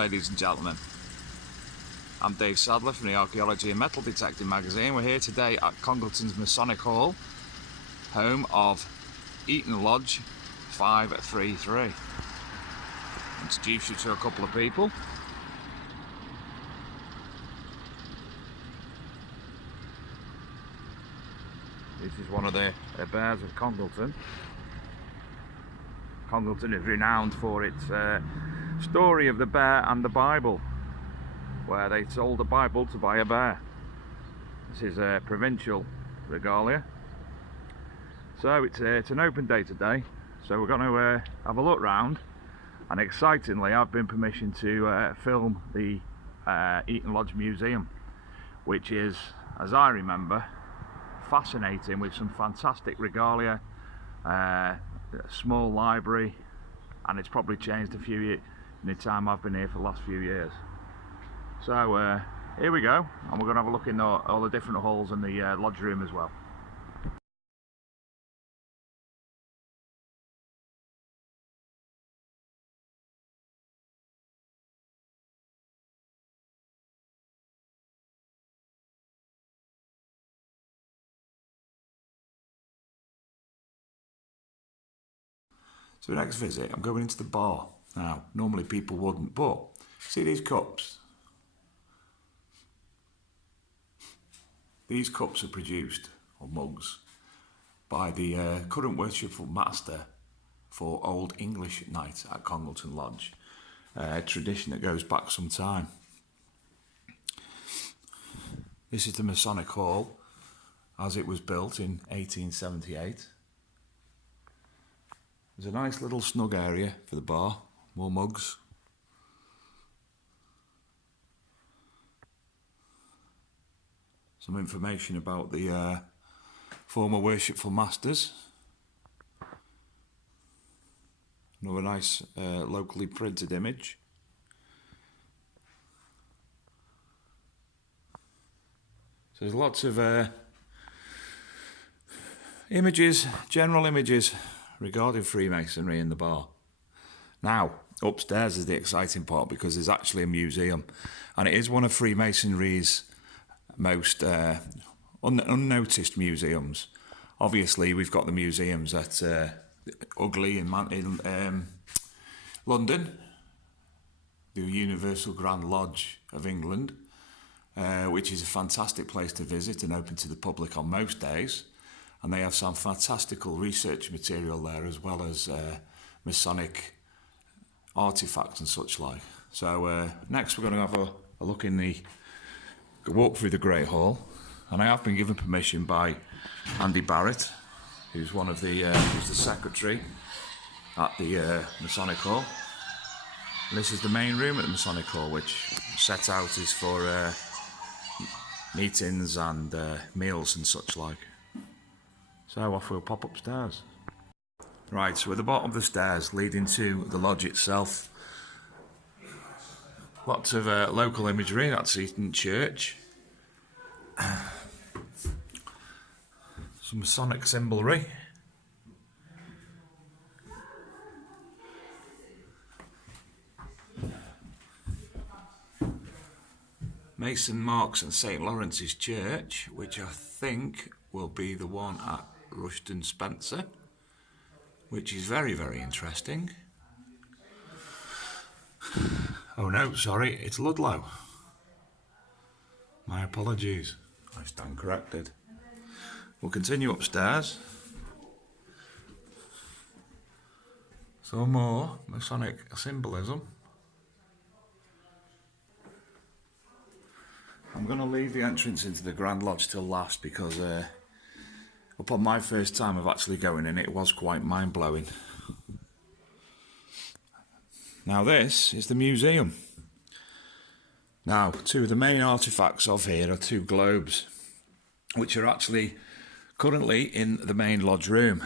ladies and gentlemen. I'm Dave Sadler from the Archaeology and Metal Detecting magazine. We're here today at Congleton's Masonic Hall, home of Eaton Lodge 533. Introduce you to a couple of people. This is one of the bears of Congleton. Congleton is renowned for its story of the bear and the Bible, where they sold the Bible to buy a bear. This is a provincial regalia. So it's an open day today, so we're going to have a look round, and excitingly I've been permissioned to film the Eaton Lodge Museum, which is, as I remember, fascinating, with some fantastic regalia, a small library, and it's probably changed a few in the time I've been here for the last few years. So here we go, and we're going to have a look in all the different halls and the lodge room as well. So next visit, I'm going into the bar. Now, normally people wouldn't, but see these cups? These cups are produced, or mugs, by the current worshipful master for Old English Night at Congleton Lodge. A tradition that goes back some time. This is the Masonic Hall as it was built in 1878. There's a nice little snug area for the bar, more mugs. Some information about the former worshipful masters. Another nice locally printed image. So there's lots of images, general images regarding Freemasonry in the bar. Now, upstairs is the exciting part, because there's actually a museum, and it is one of Freemasonry's most unnoticed museums. Obviously, we've got the museums at Ugly in London, the Universal Grand Lodge of England, which is a fantastic place to visit and open to the public on most days. And they have some fantastical research material there, as well as Masonic artifacts and such like. So next we're going to have a look in the walk through the Great Hall, and I have been given permission by Andy Barrett, who's one of the who's the secretary at the Masonic Hall. And this is the main room at the Masonic Hall, which set out is for meetings and meals and such like. So off we'll pop upstairs. Right, so at the bottom of the stairs leading to the lodge itself, lots of local imagery. That's Eaton Church. Some Masonic symbolry. Mason marks and St. Lawrence's Church, which I think will be the one at Rushton Spencer, which is very, very interesting. Oh no, sorry, it's Ludlow. My apologies, I stand corrected. We'll continue upstairs. Some more Masonic symbolism. I'm going to leave the entrance into the Grand Lodge till last, because upon my first time of actually going in, it was quite mind-blowing. Now this is the museum. Now, two of the main artefacts of here are two globes, which are actually currently in the main lodge room.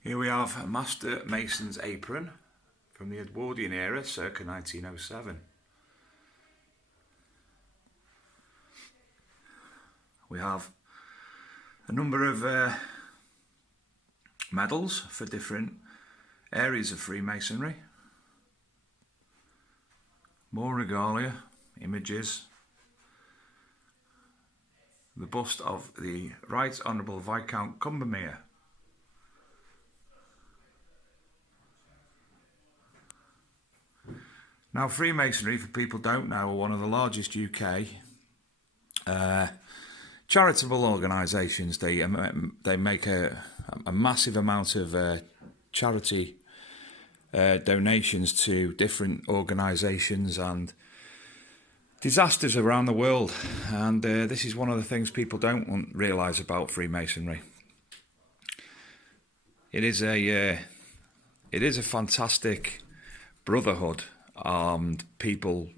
Here we have a Master Mason's apron from the Edwardian era, circa 1907. we have a number of medals for different areas of Freemasonry. More regalia, images. The bust of the Right Honourable Viscount Cumbermere. Now, Freemasonry, for people who don't know, are one of the largest UK charitable organisations. They make a massive amount of charity donations to different organisations and disasters around the world, and this is one of the things people don't realise about Freemasonry. It is a fantastic brotherhood, and people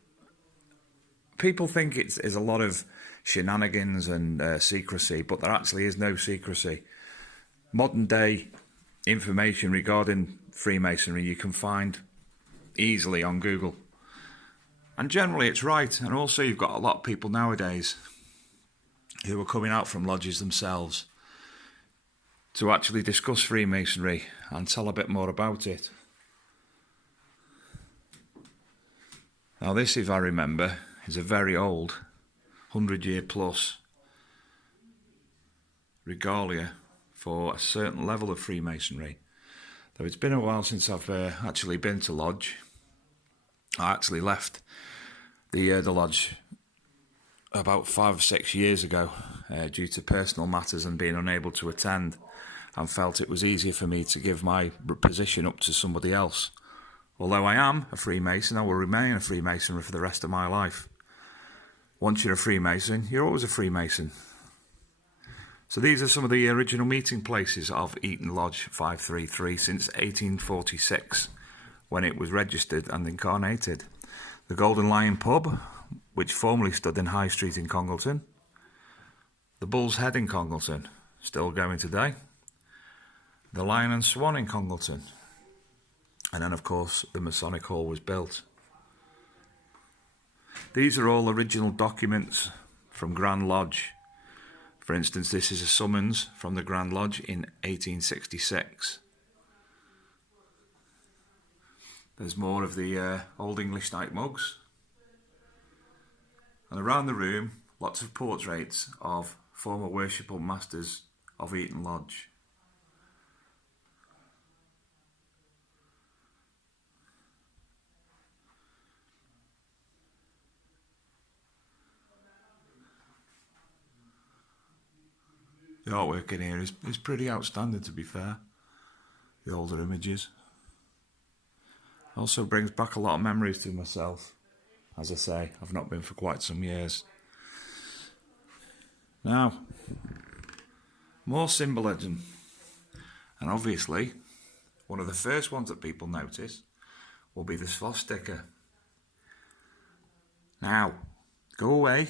think it's a lot of shenanigans and secrecy, but there actually is no secrecy. Modern day information regarding Freemasonry you can find easily on Google. And generally it's right, and also you've got a lot of people nowadays who are coming out from lodges themselves to actually discuss Freemasonry and tell a bit more about it. Now this, if I remember, is a very old, 100-year plus regalia for a certain level of Freemasonry. Though it's been a while since I've actually been to lodge. I actually left the lodge about 5 or 6 years ago due to personal matters and being unable to attend, and felt it was easier for me to give my position up to somebody else. Although I am a Freemason, I will remain a Freemason for the rest of my life. Once you're a Freemason, you're always a Freemason. So these are some of the original meeting places of Eaton Lodge 533 since 1846, when it was registered and incarnated. The Golden Lion pub, which formerly stood in High Street in Congleton. The Bull's Head in Congleton, still going today. The Lion and Swan in Congleton. And then, of course, the Masonic Hall was built. These are all original documents from Grand Lodge. For instance, this is a summons from the Grand Lodge in 1866. There's more of the Old English Knight mugs. And around the room, lots of portraits of former worshipful masters of Eaton Lodge. The artwork in here is pretty outstanding, to be fair. The older images. Also brings back a lot of memories to myself. As I say, I've not been for quite some years. Now, more symbolism. And obviously, one of the first ones that people notice will be the swastika. Now, go away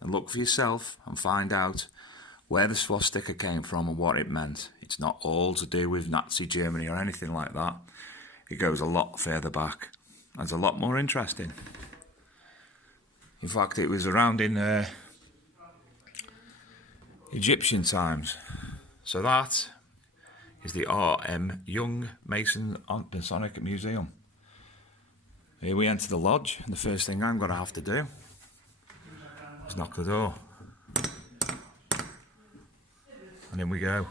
and look for yourself and find out where the swastika came from and what it meant. It's not all to do with Nazi Germany or anything like that. It goes a lot further back. It's a lot more interesting. In fact, it was around in Egyptian times. So that is the R.M. Young Masonic Museum. Here we enter the lodge, and the first thing I'm going to have to do is knock the door. And in we go.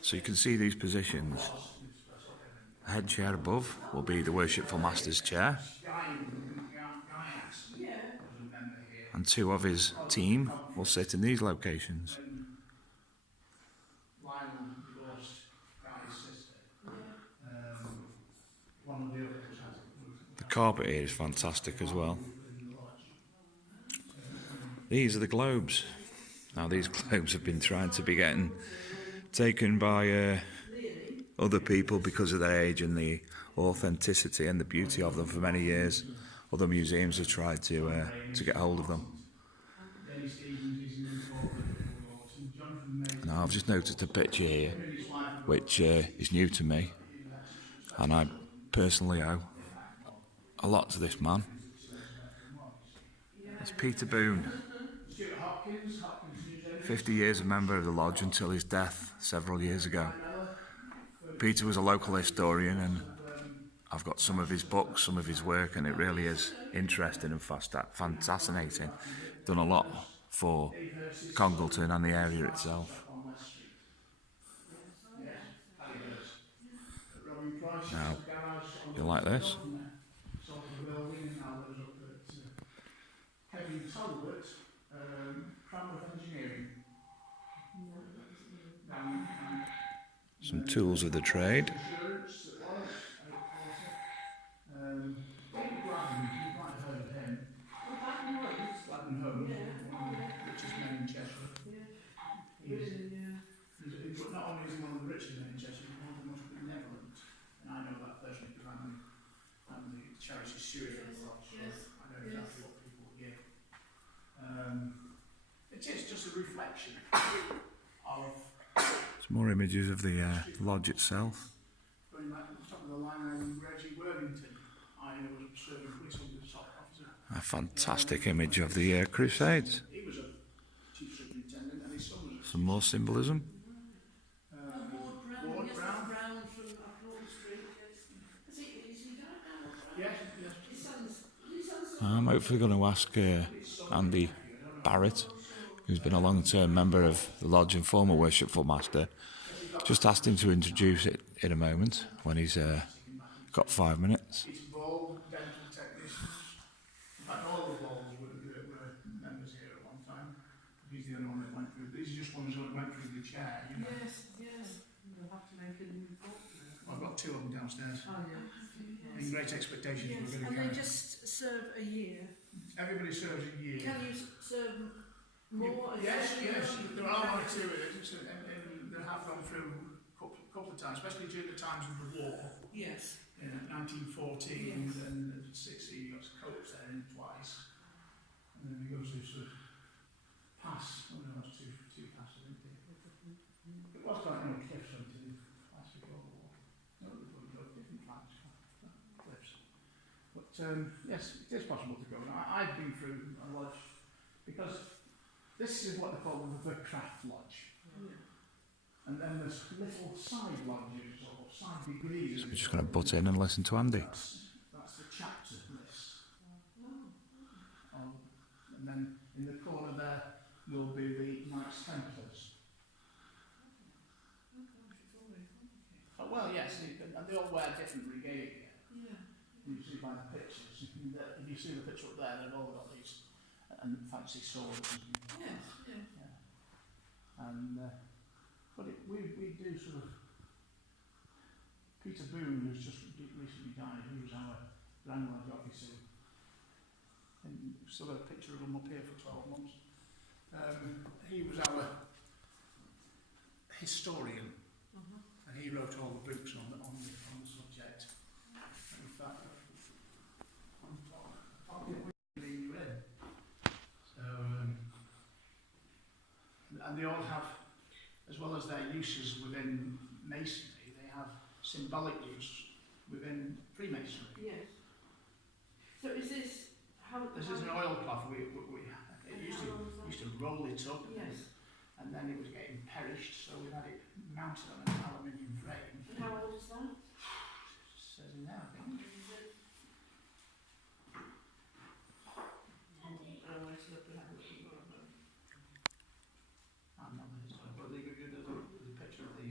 So you can see these positions. The head chair above will be the Worshipful Master's chair. And 2 of his team will sit in these locations. The carpet here is fantastic as well. These are the globes. Now these globes have been trying to be taken by other people because of their age and the authenticity and the beauty of them for many years. other museums have tried to get hold of them. Now I've just noticed a picture here which is new to me, and I personally owe a lot to this man. It's Peter Boone, 50 years a member of the lodge until his death several years ago. Peter was a local historian, and I've got some of his books, some of his work, and it really is interesting and fascinating. Done a lot for Congleton and the area itself. Now, you like this? Some tools of the trade. Not only is he one of the richest men in Cheshire, he's one of the most benevolent. And I know that personally because I'm the charity steward of the lodge, so I know exactly what people give. It is just a reflection of... Some more images of the lodge itself. Going back to the top of the line, Reggie Worthington, I was serving police under the top officer. A fantastic image of the Crusades. He was a chief superintendent and his son was... Some more symbolism. I'm hopefully going to ask Andy Barrett, who's been a long-term member of the lodge and former worshipful master, just asked him to introduce it in a moment when he's got 5 minutes. It's ball, dental technicians. In fact, all the balls were members here at one time. He's the only one that went through. These are just ones that went through the chair, you know. Yes. We'll have to make a new book. I've got 2 of them downstairs. Oh, yeah. In Great Expectations, Yes, we're going to and carry. they just serve a year. Everybody serves a year. Can you serve more? Yes. There are 1 or 2 of it, and they have gone through a couple of times, especially during the times of the war. Yes. In 1914 and 60, he got Copes there in twice. And then he goes through sort of pass. Oh no, that's two passes, isn't it? It was quite no cliffs until the last before the war. No, there were different flanks, cliffs. But yes, it is possible to go. Now, I've been through a lodge because this is what they call the craft lodge. And then there's little side lodges or side degrees. So we're just going to butt in and listen to Andy. That's the chapter list. And then in the corner there will be the Knights Templars. Oh, well, yes, and they all wear different regalia. You see by the pictures. If you see the picture up there, they've all got these and fancy swords. And but we do sort of. Peter Boone, who's just recently died, he was our Grand Lodge officer. And we've still got a picture of him up here for 12 months. He was our historian, and he wrote all the books on the subject. And in fact, I'll get you in. So, and they all have, as well as their uses within masonry, they have symbolic use within Freemasonry. Yes. So is this how? This is an oilcloth. It used to roll it up, and then it was getting perished, so we had it mounted on an aluminium frame. And how old is that? Says in there, I think. I'm not the historian, but there's a picture of the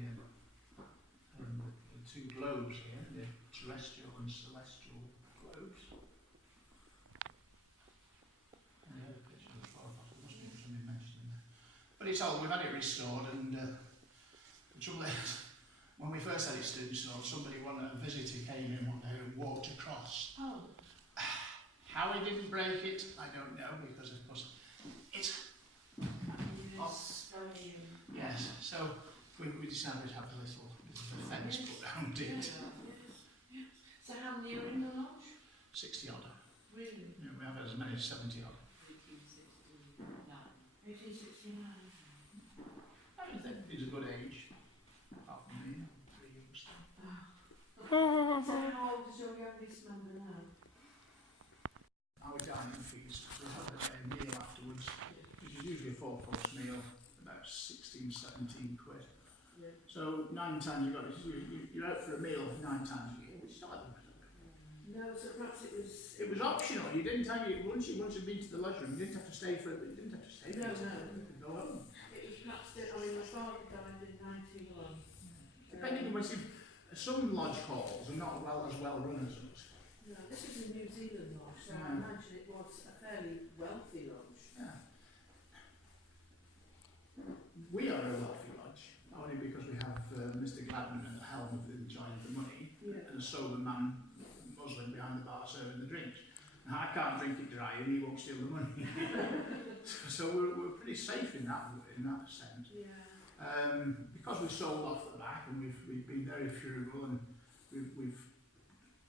2 globes here, the terrestrial and celestial globes. And the other picture of the flower pot, must be something mentioned in there. But it's old, we've had it restored, and the trouble is, when we first had it restored, a visitor came in one day and walked across. Oh. How he didn't break it, I don't know, because of course it's... Yes, so we decided to have a little fence put round it. So how many are in the lodge? 60 odd. Really? You know, we have as many as 70 odd. 1869. I think it's a good age. Apart from me, 3 years. So how old is your youngest member now? Our dining fees, we have a meal afterwards, which is usually a 4-course meal, about 16, 17 quid. Yeah. So 9 times you're out for a meal 9 times a year, which is not that bad. No, so perhaps it was... It was optional. You didn't have once you'd been to the lodge room, you didn't have to stay for it. You didn't have to stay for it. No. You could go home. It was perhaps... I mean, my father died in 91. Depending on some lodge halls are not as well run as us. No, this is a New Zealand lodge, so I imagine it was a fairly wealthy lodge. Yeah. We are a wealthy lodge, only because we have Mr. Gladman at the helm of the giant of the money, and a sober man, Muslim, behind the bar serving the drinks. Now, I can't drink it dry and he won't steal the money. So we're pretty safe in that sense. Yeah. Because we've sold off the back and we've been very frugal and we've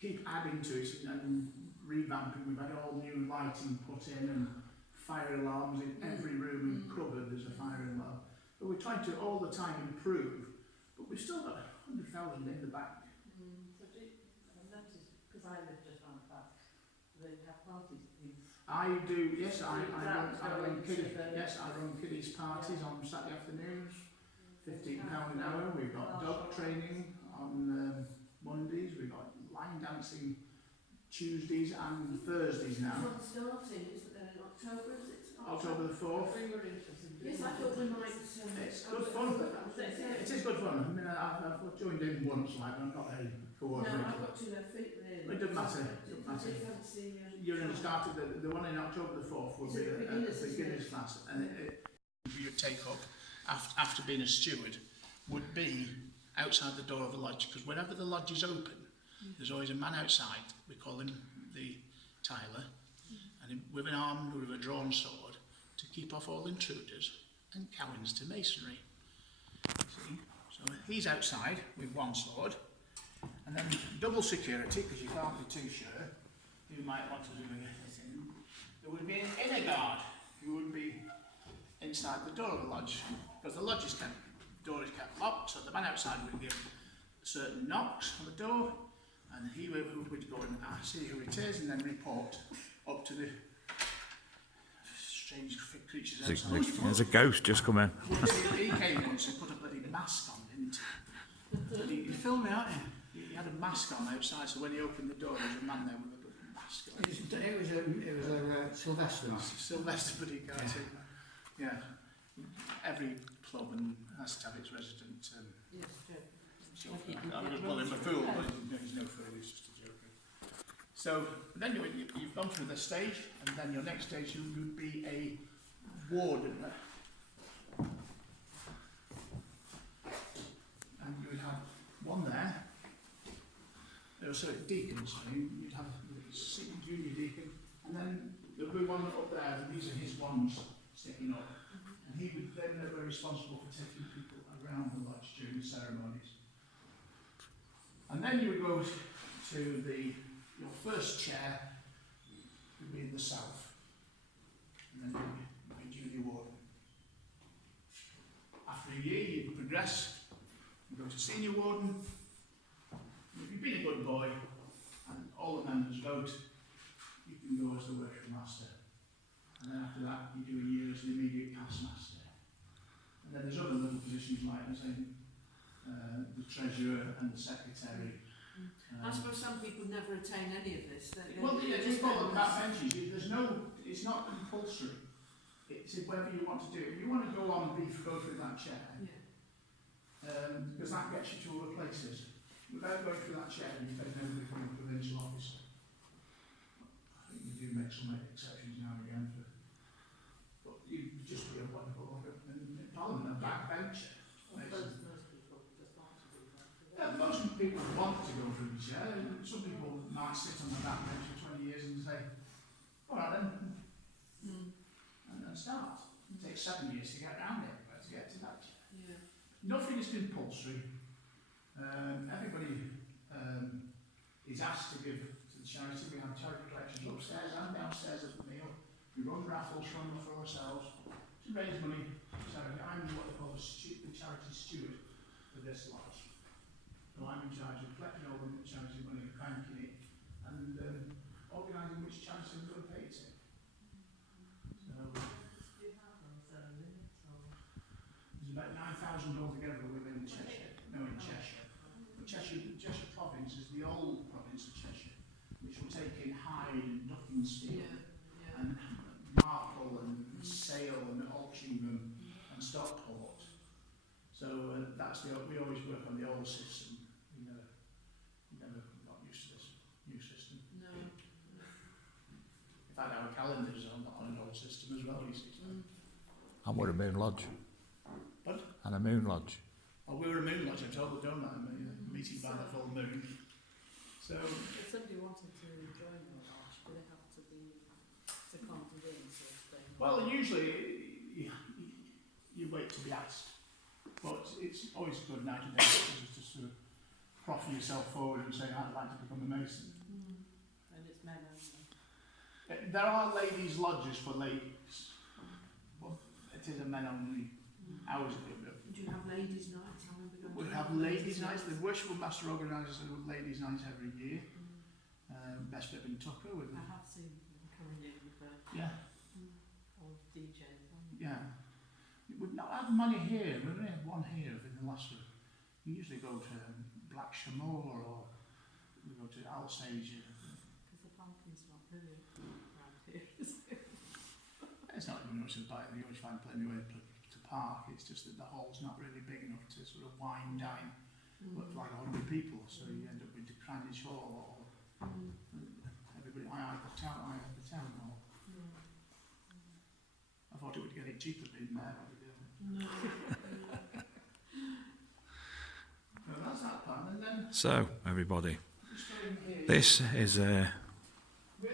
keep adding to it and revamping. We've had all new lighting put in and fire alarms in every room and cupboard. There's a fire alarm. But we're trying to all the time improve. But we've still got 100,000 in the bank. So I noticed, because I live just on the back, they have parties. I do. Yes, I run kiddie. Yes, I run kiddies parties on Saturday afternoons. £15 an hour. We've got dog training on Mondays. We've got line dancing Tuesdays and Thursdays now. It's starting, isn't there, in October, is it? October the 4th. Yes, I thought we might... It's good fun. It is good fun. I mean, I've joined in once, like, but I'm not very coordinated. No, I've got 2 left feet, really. It doesn't matter. It doesn't matter. You're going to start at the one in October the 4th will be a beginner's class, and you take up after being a steward would be outside the door of the lodge, because whenever the lodge is open, there's always a man outside. We call him the tiler, and with an arm with a drawn sword to keep off all intruders and cowings to masonry. See? So he's outside with one sword, and then double security, because you can't be too sure who might want to do anything. There would be an inner guard who would be inside the door of the lodge, because the lodge is kept, door is kept locked, so the man outside would give certain knocks on the door, and he would go and see who it is and then report up to the strange creatures outside. There's a ghost just come in. He came once and put a bloody mask on, didn't he? You filmed me, aren't you? He had a mask on outside, so when he opened the door, there was a man there with a bloody mask on. It was a Sylvester. Sylvester bloody cartoon. Yeah. Every club has to have its resident. Yes, true. I'm going to call him a fool, but he's no fool, he's just a joker. So then you've gone through the stage, and then your next stage you would be a warden. And you would have one there. There were certain deacons, so you'd have a junior deacon, and then there would be one up there, and these are his wands sticking up. And he would then be responsible for taking people around the lodge during the ceremonies. And then you would go to your first chair would be in the south. And then you'd be junior warden. After a year you'd progress and go to senior warden. If you've been a good boy and all the members vote, you can go as the worship master. And then after that you do a year as the immediate past master. And then there's other little positions like the treasurer and the secretary. I suppose some people never attain any of this. Well, yeah, just follow the backbenches. It's not compulsory. It's whatever you want to do. If you want to go on and go through that chair, because that gets you to other places. Without going through that chair, you can never become a provincial officer. I think we do make some exceptions now and again, but you just be a wonderful in Parliament, a backbencher. Most people want to go through the chair. Some people might sit on the backbench for 20 years and say, all right then, and then start. It takes 7 years to get around it, but to get to that chair. Yeah. Nothing is compulsory. Everybody is asked to give to the charity. We have charity collections upstairs and downstairs at the meal. We run raffles for ourselves to raise money. So I'm what they call the charity steward for this lodge. So I'm in charge of collecting all the charity money, banking it, and organising which charity I'm going to pay it to. So Do you have those limits or? there's about 9,000 altogether within Cheshire. No, in Cheshire. But Cheshire province is the old province of Cheshire, which will take in Hyde and Duckensfield and Marple and Sale and Altrincham and Stockport. So that's we always work on the old system. We never got used to this new system. No. In fact, our calendars are on an old system as well. You see. And we're a moon lodge. What? And a moon lodge. Oh, we were a moon lodge. I told the donor meeting by the full moon. So. If somebody wanted to join the lodge, do they have to be seconded in sort of thing? Well, usually you wait to be asked, but it's always a good night just to sort of proffer yourself forward and say, I'd like to become a Mason. And it's men only? There are ladies' lodges for ladies, but it is a men only. Ours. Do you have ladies' nights? I remember going We to have ladies' nights. The Worshipful Master organises a ladies' night every year. Best Bit in Tucker with. I have seen them coming in with Yeah. or DJs. Yeah. We've not had many here. We've only had one here in the last week. We usually go to Black Shamor or we go to Alsager. Because the parking's not brilliant around here, is it? It's not even much of a bike. You always find plenty of way to park. It's just that the hall's not really big enough to sort of wind down. But like 100 people, so you end up with the Cranage Hall or everybody. I have the town hall. I thought it would get it cheaper being there. No. So that's that plan, and then So, everybody, just going here. this is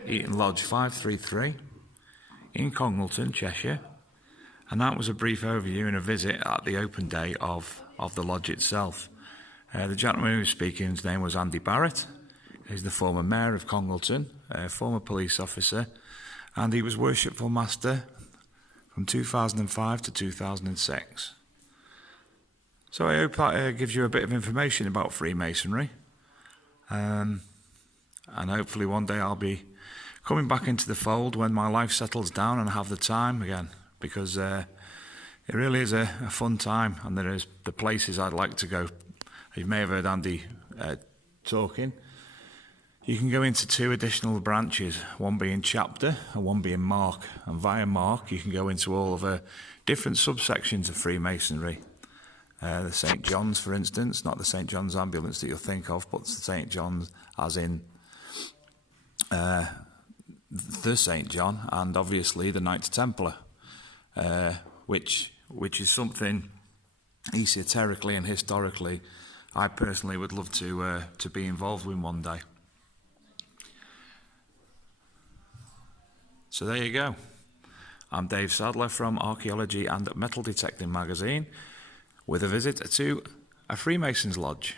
Eaton Lodge 533 in Congleton, Cheshire. And that was a brief overview and a visit at the open day of the lodge itself. The gentleman who was speaking, his name was Andy Barrett. He's the former mayor of Congleton, a former police officer, and he was Worshipful Master from 2005 to 2006. So I hope that gives you a bit of information about Freemasonry. And hopefully one day I'll be coming back into the fold when my life settles down and I have the time again. Because it really is a fun time, and there is the places I'd like to go. You may have heard Andy talking. You can go into 2 additional branches, one being chapter and one being mark. And via mark, you can go into all of the different subsections of Freemasonry. The St. John's, for instance, not the St. John's ambulance that you'll think of, but the St. John's as in the St. John, and obviously the Knights Templar. Which is something esoterically and historically I personally would love to be involved with one day. So there you go. I'm Dave Sadler from Archaeology and Metal Detecting magazine with a visit to a Freemasons lodge.